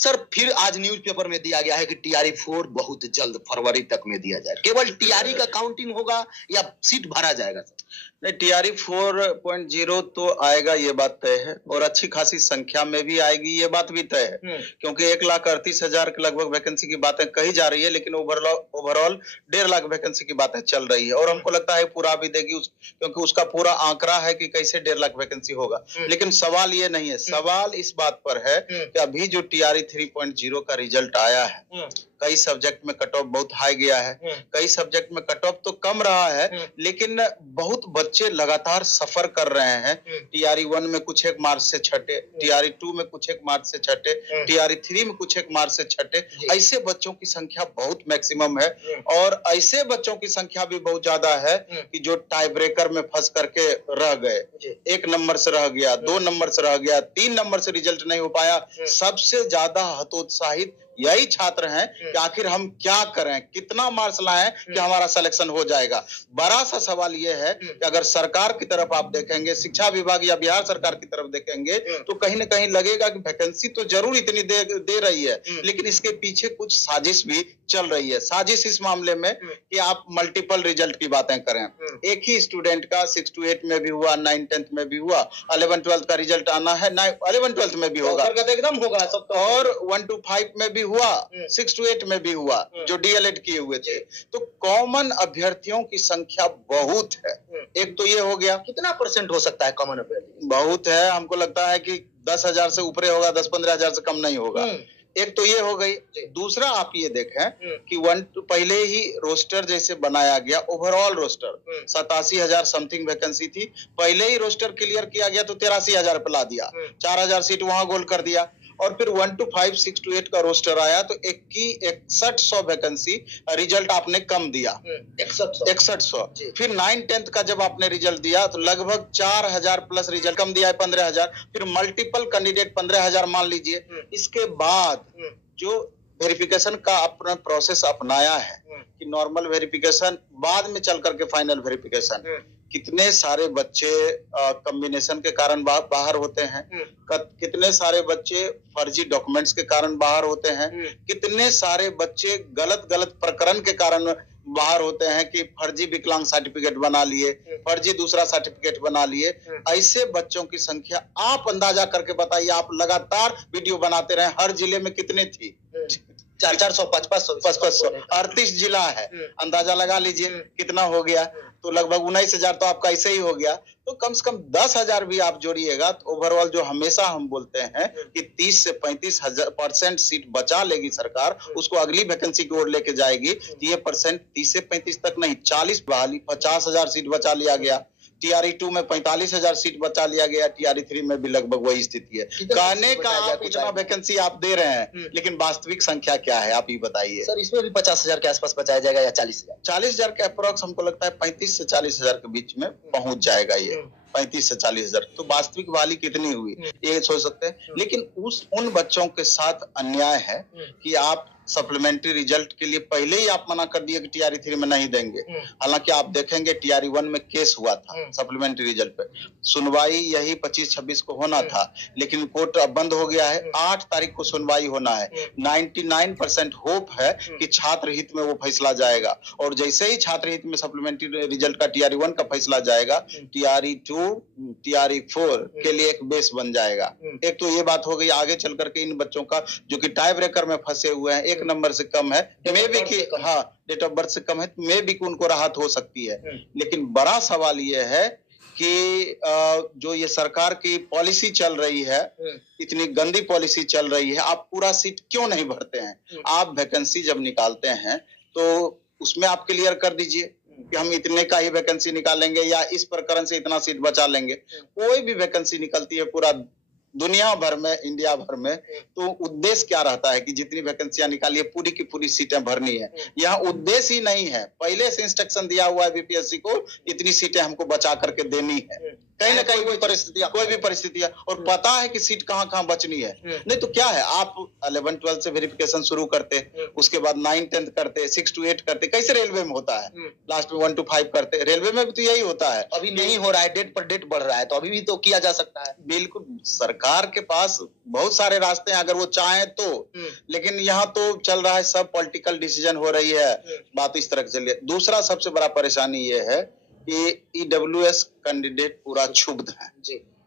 Sir फिर आज newspaper में दिया गया है कि टीआरई 4 बहुत जल्द फरवरी तक में दिया जाए, केवल टीआरई का काउंटिंग होगा या सीट भरा जाएगा सर? नहीं, टीआरई 4.0 तो आएगा, ये बात तय है, और अच्छी खासी संख्या में भी आएगी, ये बात भी तय है, क्योंकि 1,38,000 के लगभग वैकेंसी की बातें कही जा रही है, लेकिन ओवरऑल 1.5 लाख वैकेंसी की बातें चल रही है, और हमको लगता है पूरा भी देगी क्योंकि उसका पूरा आंकड़ा है कि कैसे 1.5 लाख वैकेंसी होगा। लेकिन सवाल ये नहीं है, सवाल इस बात पर है कि अभी जो टीआरई 3.0 का रिजल्ट आया है, कई सब्जेक्ट में कट ऑफ बहुत हाई गया है, कई सब्जेक्ट में कट ऑफ तो कम रहा है, लेकिन बहुत बच्चे लगातार सफर कर रहे हैं। टीआरई 1 में कुछ एक मार्च से छठे, टीआरई 2 में कुछ एक मार्च से छठे, टीआरई 3 में कुछ एक मार्च से छठे, ऐसे बच्चों की संख्या बहुत मैक्सिमम है, और ऐसे बच्चों की संख्या भी बहुत ज्यादा है कि जो टाई ब्रेकर में फंस करके रह गए, 1 नंबर से रह गया, 2 नंबर से रह गया, 3 नंबर से रिजल्ट नहीं हो पाया। सबसे ज्यादा हतोत्साहित यही छात्र हैं कि आखिर हम क्या करें, कितना मार्क्स लाएं कि हमारा सिलेक्शन हो जाएगा। बड़ा सा सवाल यह है कि अगर सरकार की तरफ आप देखेंगे, शिक्षा विभाग या बिहार सरकार की तरफ देखेंगे, तो कहीं ना कहीं लगेगा कि वैकेंसी तो जरूर इतनी दे रही है, लेकिन इसके पीछे कुछ साजिश भी चल रही है। साजिश इस मामले में कि आप मल्टीपल रिजल्ट की बातें करें, एक ही स्टूडेंट का 6 to 8 में भी हुआ, 9 10th में भी हुआ, 11 12th का रिजल्ट आना है, 11 12th में भी होगा, एकदम होगा सब, और 1 to 5 में भी हुआ, 6 to 8 में भी हुआ, जो डीएलएड किए हुए थे। तो कॉमन अभ्यर्थियों की संख्या बहुत है। एक तो ये हो गया, कितना % हो सकता है कॉमन अभ्यर्थी? बहुत है, हमको लगता है कि 10,000 से ऊपर होगा, 10-15,000 से कम नहीं होगा। एक तो ये हो गई। दूसरा आप ये देखें कि पहले ही रोस्टर जैसे बनाया गया, ओवरऑल रोस्टर 87,000 समथिंग वैकेंसी थी, पहले ही रोस्टर क्लियर किया गया तो 83,000 पे ला दिया, 4,000 सीट वहां गोल कर दिया, और फिर 1 to 5, 6 to 8 का रोस्टर आया तो 6100 वैकेंसी रिजल्ट आपने कम दिया, 6100। फिर 9 10th का जब आपने रिजल्ट दिया तो लगभग 4,000 प्लस रिजल्ट कम दिया है, 15,000, फिर मल्टीपल कैंडिडेट 15,000 मान लीजिए। इसके बाद जो वेरिफिकेशन का अपना प्रोसेस अपनाया है कि नॉर्मल वेरिफिकेशन, बाद में चल करके फाइनल वेरिफिकेशन, कितने सारे बच्चे कॉम्बिनेशन के कारण बाहर होते हैं, कितने सारे बच्चे फर्जी डॉक्यूमेंट्स के कारण बाहर होते हैं, कितने सारे बच्चे गलत प्रकरण के कारण बाहर होते हैं कि फर्जी विकलांग सर्टिफिकेट बना लिए, फर्जी दूसरा सर्टिफिकेट बना लिए। ऐसे बच्चों की संख्या आप अंदाजा करके बताइए, आप लगातार वीडियो बनाते रहे, हर जिले में कितने थी? 400, 500, 38 जिला है, अंदाजा लगा लीजिए कितना हो गया, तो लगभग 19,000 तो आपका ऐसे ही हो गया। तो कम से कम 10,000 भी आप जोड़िएगा तो ओवरऑल जो हमेशा हम बोलते हैं कि 30 से 35% सीट बचा लेगी सरकार, उसको अगली वैकेंसी की ओर लेके जाएगी, तो ये परसेंट 30 से 35 तक नहीं, 40 बहाली 50,000 सीट बचा लिया गया। टीआरई 2 में 45,000 सीट बचा लिया गया, टीआरई 3 में भी लगभग वही स्थिति है। कहने का आप इतना वैकेंसी आप दे रहे हैं, लेकिन वास्तविक संख्या क्या है आप ही बताइए। सर इसमें भी 50,000 के आसपास बचाया जाएगा या 40,000? 40,000 के अप्रोक्स हमको लगता है 35 से 40,000 के बीच में पहुंच जाएगा ये, 35 से 40,000। तो वास्तविक वाली कितनी हुई ये सोच सकते हैं। लेकिन उन बच्चों के साथ अन्याय है कि आप सप्लीमेंट्री रिजल्ट के लिए पहले ही आप मना कर दिए कि टीआरई 3 में नहीं देंगे। हालांकि आप देखेंगे टीआरई 1 में केस हुआ था सप्लीमेंट्री रिजल्ट पे, सुनवाई यही 25-26 को होना था, लेकिन कोर्ट अब बंद हो गया है, 8 तारीख को सुनवाई होना है। 99% होप है कि छात्र हित में वो फैसला जाएगा, और जैसे ही छात्र हित में सप्लीमेंट्री रिजल्ट का टीआरई 1 का फैसला जाएगा, टीआरई 2, टीआरई 4 के लिए एक बेस बन जाएगा। एक तो ये बात हो गई। आगे चल करके इन बच्चों का जो कि टाई ब्रेकर में फंसे हुए हैं, 1 नंबर से कम है, मे भी कि हाँ डेट ऑफ बर्थ से कम है, मे भी कि उनको राहत हो सकती है। लेकिन बड़ा सवाल ये है कि जो ये सरकार की पॉलिसी चल रही है, इतनी गंदी पॉलिसी चल रही है, आप पूरा सीट क्यों नहीं भरते हैं? आप वैकेंसी जब निकालते हैं तो उसमें आप क्लियर कर दीजिए कि हम इतने का ही वैकेंसी निकालेंगे या इस प्रकरण से इतना सीट बचा लेंगे। कोई भी वैकेंसी निकलती है पूरा दुनिया भर में, इंडिया भर में, तो उद्देश्य क्या रहता है कि जितनी वैकेंसियां निकालिए पूरी की पूरी सीटें भरनी है। यहाँ उद्देश्य ही नहीं है, पहले से इंस्ट्रक्शन दिया हुआ है बीपीएससी को, इतनी सीटें हमको बचा करके देनी है। कहीं ना कहीं कोई भी परिस्थिति है, और पता है कि सीट कहाँ बचनी है। नहीं तो क्या है, आप 11 12 से वेरिफिकेशन शुरू करते, उसके बाद 9 10th करते, 6 to 8 करते, कैसे रेलवे में होता है, लास्ट में 1 to 5 करते, रेलवे में भी तो यही होता है। अभी नहीं हो रहा है, डेट पर डेट बढ़ रहा है, तो अभी भी तो किया जा सकता है। बिल्कुल, सरकार सरकार के पास बहुत सारे रास्ते हैं अगर वो चाहें तो, लेकिन यहाँ तो चल रहा है सब पॉलिटिकल डिसीजन हो रही है, बात इस तरह चल रही है। दूसरा सबसे बड़ा परेशानी ये है कि ईडब्ल्यूएस कैंडिडेट पूरा क्षुब्ध है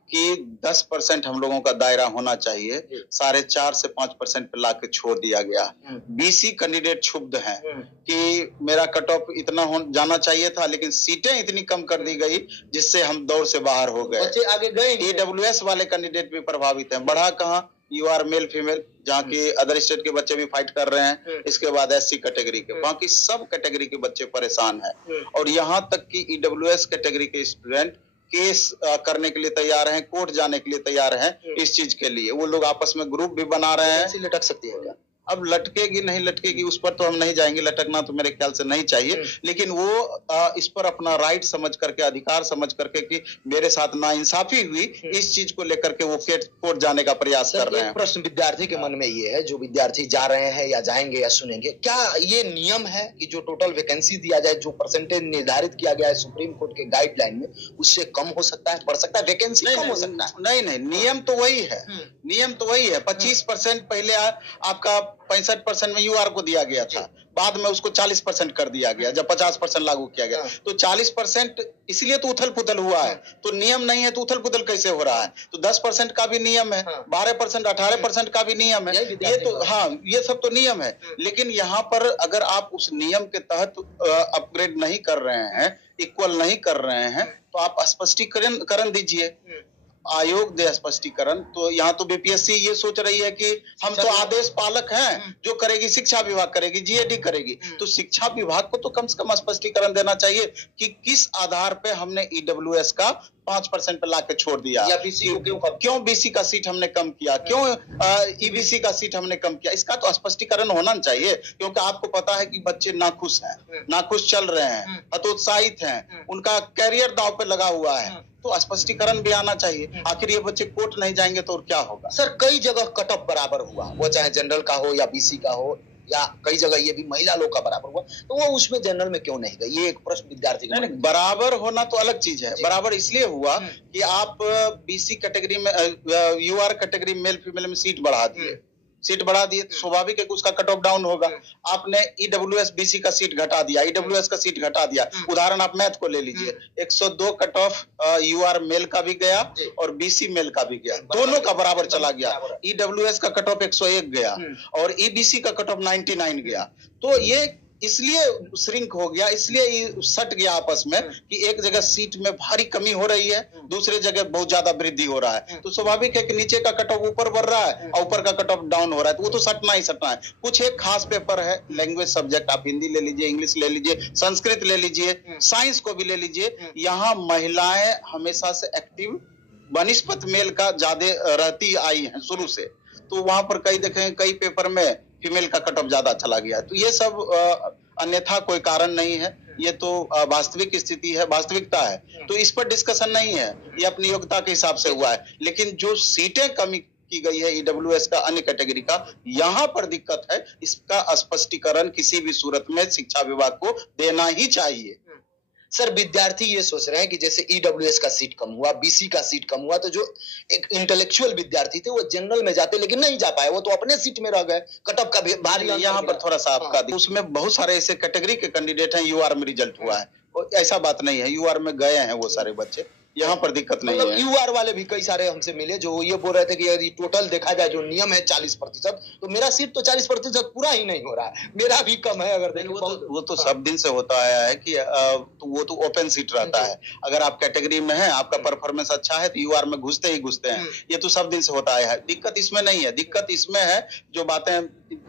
कि 10% हम लोगों का दायरा होना चाहिए, 4.5 से 5% पे लाके छोड़ दिया गया। बीसी कैंडिडेट क्षुब्ध हैं कि मेरा कट ऑफ इतना जाना चाहिए था, लेकिन सीटें इतनी कम कर दी गई जिससे हम दौड़ से बाहर हो गए, बच्चे आगे गए। ईडब्ल्यूएस वाले कैंडिडेट भी प्रभावित हैं। बढ़ा कहाँ, यू आर मेल फीमेल, जहाँ की अदर स्टेट के बच्चे भी फाइट कर रहे हैं, इसके बाद एससी कैटेगरी के, बाकी सब कैटेगरी के बच्चे परेशान हैं। और यहाँ तक कि ईडब्ल्यूएस कैटेगरी के स्टूडेंट केस करने के लिए तैयार हैं, कोर्ट जाने के लिए तैयार हैं इस चीज के लिए। वो लोग आपस में ग्रुप भी बना रहे हैं। लटक सकती है क्या? अब लटकेगी नहीं लटकेगी उस पर तो हम नहीं जाएंगे, लटकना तो मेरे ख्याल से नहीं चाहिए, लेकिन वो इस पर अपना राइट समझ करके, अधिकार समझ करके कि मेरे साथ नाइंसाफी हुई, इस चीज को लेकर के वो कोर्ट जाने का प्रयास कर रहे हैं। प्रश्न विद्यार्थी के मन में ये है, जो विद्यार्थी जा रहे हैं या जाएंगे या सुनेंगे, क्या ये नियम है कि जो टोटल वैकेंसी दिया जाए, जो परसेंटेज निर्धारित किया गया है सुप्रीम कोर्ट के गाइडलाइन में, उससे कम हो सकता है, बढ़ सकता है, वैकेंसी कम हो सकता है? नहीं, नियम तो वही है, नियम तो वही है। 25% पहले आपका 65% में यूआर को दिया गया था, बाद में उसको 40% कर दिया गया जब 50% लागू किया गया। तो 40% इसलिए तो उथल पुथल हुआ है। तो नियम नहीं है तो उथल पुथल कैसे हो रहा है? तो 10% का भी नियम है, 12%, 18% का भी नियम है, ये तो हाँ, ये सब तो नियम है। लेकिन यहाँ पर अगर आप उस नियम के तहत अपग्रेड नहीं कर रहे हैं, इक्वल नहीं कर रहे हैं, तो आप स्पष्टीकरण दीजिए, आयोग दे स्पष्टीकरण। तो यहाँ तो बीपीएससी ये सोच रही है कि हम तो आदेश पालक हैं, जो करेगी शिक्षा विभाग करेगी, जीएडी करेगी। तो शिक्षा विभाग को तो कम से कम स्पष्टीकरण देना चाहिए कि किस आधार पे हमने ईडब्ल्यूएस का 5% पे लाके छोड़ दिया, या बीसी को क्यों बीसी का सीट हमने कम किया, क्यों ईबीसी का सीट हमने कम किया, इसका तो स्पष्टीकरण होना चाहिए। क्योंकि आपको पता है कि बच्चे नाखुश हैं, नाखुश चल रहे हैं, हतोत्साहित हैं, उनका कैरियर दांव पे लगा हुआ है, तो स्पष्टीकरण भी आना चाहिए। आखिर ये बच्चे कोर्ट नहीं जाएंगे तो और क्या होगा? सर, कई जगह कट ऑफ बराबर हुआ, वो चाहे जनरल का हो या बीसी का हो, या कई जगह ये भी महिला लोग का बराबर हुआ, तो वो उसमें जनरल में क्यों नहीं गए? ये एक प्रश्न विद्यार्थी का। नहीं, बराबर होना तो अलग चीज है। बराबर इसलिए हुआ कि आप बीसी कैटेगरी में, यूआर कैटेगरी मेल फीमेल में सीट बढ़ा दिए, स्वाभाविक है कि उसका कट ऑफ डाउन होगा। आपने ईडब्ल्यूएस बीसी का सीट घटा दिया, ईडब्ल्यूएस का सीट घटा दिया। उदाहरण आप मैथ को ले लीजिए, 102 कट ऑफ यूआर मेल का भी गया और बीसी मेल का भी गया, दोनों का बराबर चला गया। ईडब्ल्यूएस का कट ऑफ 101 गया और ईबीसी का कट ऑफ 99 गया। तो ये इसलिए श्रिंक हो गया, इसलिए सट गया आपस में कि एक जगह सीट में भारी कमी हो रही है, दूसरे जगह बहुत ज्यादा वृद्धि हो रहा है। तो स्वाभाविक है कि नीचे का कट ऑफ ऊपर बढ़ रहा है और ऊपर का कट ऑफ डाउन हो रहा है, तो वो तो सटना ही सटना है। कुछ एक खास पेपर है, लैंग्वेज सब्जेक्ट, आप हिंदी ले लीजिए, इंग्लिश ले लीजिए, संस्कृत ले लीजिए, साइंस को भी ले लीजिए, यहाँ महिलाएं हमेशा से एक्टिव बनिस्पत मेल का ज्यादा रहती आई है शुरू से। तो वहां पर कई पेपर में फीमेल का कट ऑफ ज्यादा चला गया। तो ये सब अन्यथा कोई कारण नहीं है, ये तो वास्तविक स्थिति है, वास्तविकता है। तो इस पर डिस्कशन नहीं है, ये अपनी योग्यता के हिसाब से हुआ है। लेकिन जो सीटें कमी की गई है ईडब्ल्यूएस का, अन्य कैटेगरी का, यहाँ पर दिक्कत है। इसका स्पष्टीकरण किसी भी सूरत में शिक्षा विभाग को देना ही चाहिए। सर, विद्यार्थी ये सोच रहे हैं कि जैसे ईडब्ल्यूएस का सीट कम हुआ, बीसी का सीट कम हुआ, तो जो एक इंटेलेक्चुअल विद्यार्थी थे वो जनरल में जाते, लेकिन नहीं जा पाए, वो तो अपने सीट में रह गए। कट ऑफ का भारी, यहाँ पर थोड़ा सा आपका, उसमें बहुत सारे ऐसे कैटेगरी के कैंडिडेट हैं, यूआर में रिजल्ट हुआ है, ऐसा बात नहीं है, यूआर में गए हैं वो सारे बच्चे, यहाँ पर दिक्कत नहीं है। यूआर वाले भी कई सारे हमसे मिले जो ये बोल रहे थे कि यदि टोटल देखा जाए जो नियम है 40%, तो मेरा सीट तो 40% पूरा ही नहीं हो रहा है, मेरा भी कम है। अगर देखें वो तो सब दिन से होता आया है कि वो तो ओपन सीट रहता है। अगर आप कैटेगरी में हैं, आपका परफॉर्मेंस अच्छा है तो यूआर में घुसते हैं, ये तो सब दिन से होता आया है। दिक्कत इसमें नहीं है, दिक्कत इसमें है जो बातें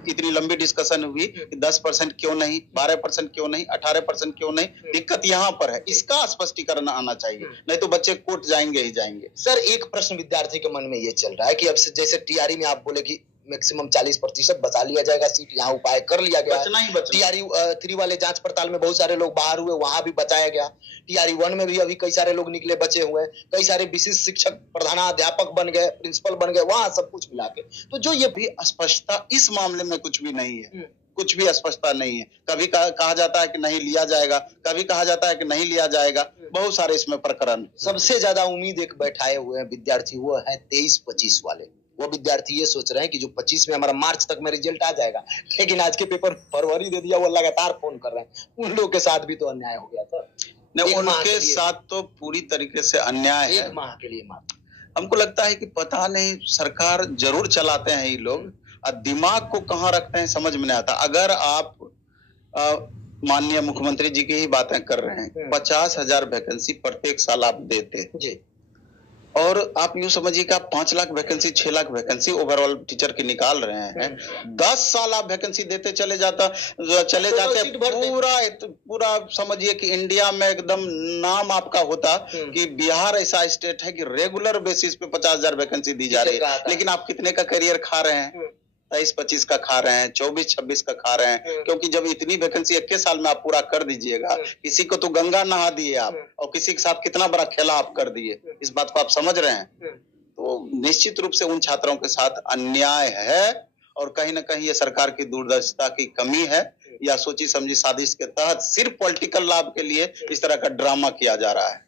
इतनी लंबी डिस्कशन हुई कि 10% क्यों नहीं, 12% क्यों नहीं, 18% क्यों नहीं, दिक्कत यहाँ पर है। इसका स्पष्टीकरण आना चाहिए, नहीं तो बच्चे कोर्ट जाएंगे ही जाएंगे। सर, एक प्रश्न विद्यार्थी के मन में ये चल रहा है कि अब से जैसे टीआरई में आप बोले कि मैक्सिमम 40% बचा लिया जाएगा सीट, यहाँ उपाय कर लिया गया। टीआरई 3 वाले जांच पड़ताल में बहुत सारे लोग बाहर हुए, वहां भी बचाया गया। टीआरई 1 में भी अभी कई सारे लोग निकले बचे हुए, कई सारे विशिष्ट शिक्षक प्रधानाध्यापक बन गए, प्रिंसिपल बन गए, वहां सब कुछ मिला के। तो जो ये भी स्पष्टता इस मामले में कुछ भी नहीं है, कुछ भी स्पष्टता नहीं है। कभी कहा जाता है कि नहीं लिया जाएगा, कभी कहा जाता है कि नहीं लिया जाएगा। बहुत सारे इसमें प्रकरण। सबसे ज्यादा उम्मीद एक बैठाए हुए हैं विद्यार्थी, वो है 23-25 वाले। वो विद्यार्थी ये सोच रहे हैं कि जो 25 में हमारा मार्च तक में रिजल्ट आ जाएगा, लेकिन आज के पेपर फरवरी दे दिया, वो लगातार फोन कर रहे हैं। उन लोगों के साथ भी तो अन्याय हो गया था। नहीं, उनके साथ तो पूरी तरीके से अन्याय है। 1 माह के लिए मात्र। हमको लगता है कि पता नहीं, सरकार जरूर चलाते हैं ये लोग, दिमाग को कहाँ रखते हैं समझ में नहीं आता। अगर आप माननीय मुख्यमंत्री जी की ही बातें कर रहे हैं, 50,000 वैकेंसी प्रत्येक साल आप देते जी, और आप यूं समझिए कि आप 5 lakh vacancy, 6 lakh vacancy overall teacher की निकाल रहे हैं। 10 साल आप वैकेंसी देते चले जाते पूरा समझिए कि इंडिया में एकदम नाम आपका होता कि बिहार ऐसा स्टेट है कि रेगुलर बेसिस पे 50,000 वैकेंसी दी जा रही है। लेकिन आप कितने का करियर खा रहे हैं? 23-25 का खा रहे हैं, 24-26 का खा रहे हैं। क्योंकि जब इतनी वैकेंसी 21 साल में आप पूरा कर दीजिएगा, किसी को तो गंगा नहा दिए आप, और किसी के साथ कितना बड़ा खेला आप कर दिए। इस बात को आप समझ रहे हैं? तो निश्चित रूप से उन छात्रों के साथ अन्याय है, और कहीं ना कहीं ये सरकार की दूरदर्शिता की कमी है, या सोची समझी साजिश के तहत सिर्फ पॉलिटिकल लाभ के लिए इस तरह का ड्रामा किया जा रहा है।